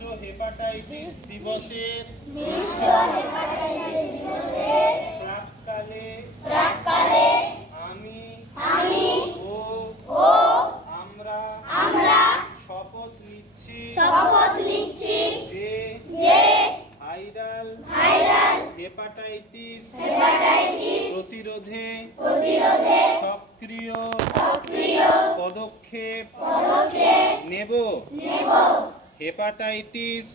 Hepatitis দিবসের প্রাক্কালে আমি ও আমরা শপথ নিচ্ছি যে ভাইরাল হেপাটাইটিস প্রতিরোধে সক্রিয় পদক্ষেপ নেব। হেপাটাইটিস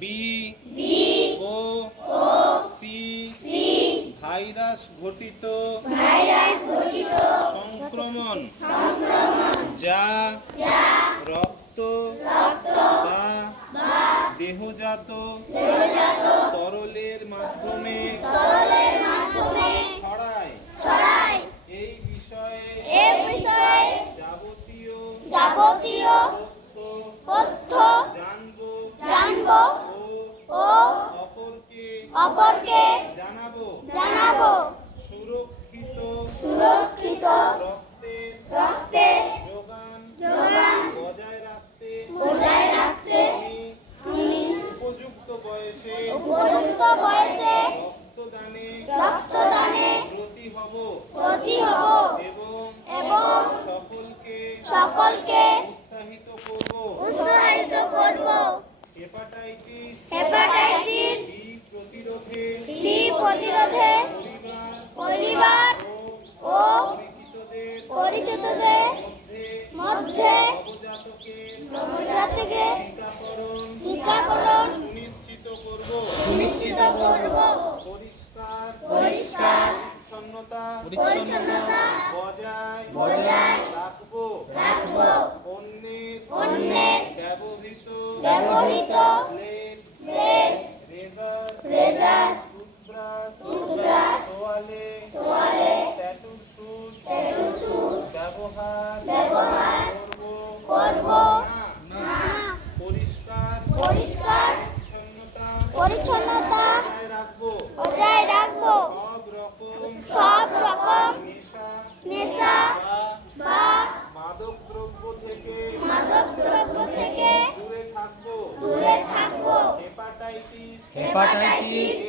বি ও সি ভাইরাস ঘটিত সংক্রমণ যা রক্ত বা দেহজাত তরলের মাধ্যমে ছড়ায়। এই বিষয়ে যাবতীয় তথ্য জানবো ও অপরকে জানাবো। সুরক্ষিত রক্তের যোগান বজায় রাখতে উপযুক্ত বয়সে রক্তদানে ব্রতী হব এবং সকলকে উৎসাহিত করব। হেপাটাইটিস বি প্রতিরোধে পরিবার ও পরিচিতদের মধ্যে নবজাতকের টিকাকরণ সুনিশ্চিত করব। পরিষ্কার পরিচ্ছন্নতা বজায় রাখবো। অন্যের ব্যবহৃত প্লেট রেজার টুথব্রাশ তোয়ালে ট্যাটু সুচ ব্যবহার করব না। পরিষ্কার পরিচ্ছন্নতা বজায় রাখবো। সব রকম নেশা বা মাদক দ্রব্য থেকে দূরে থাকবো। হেপাটাইটিস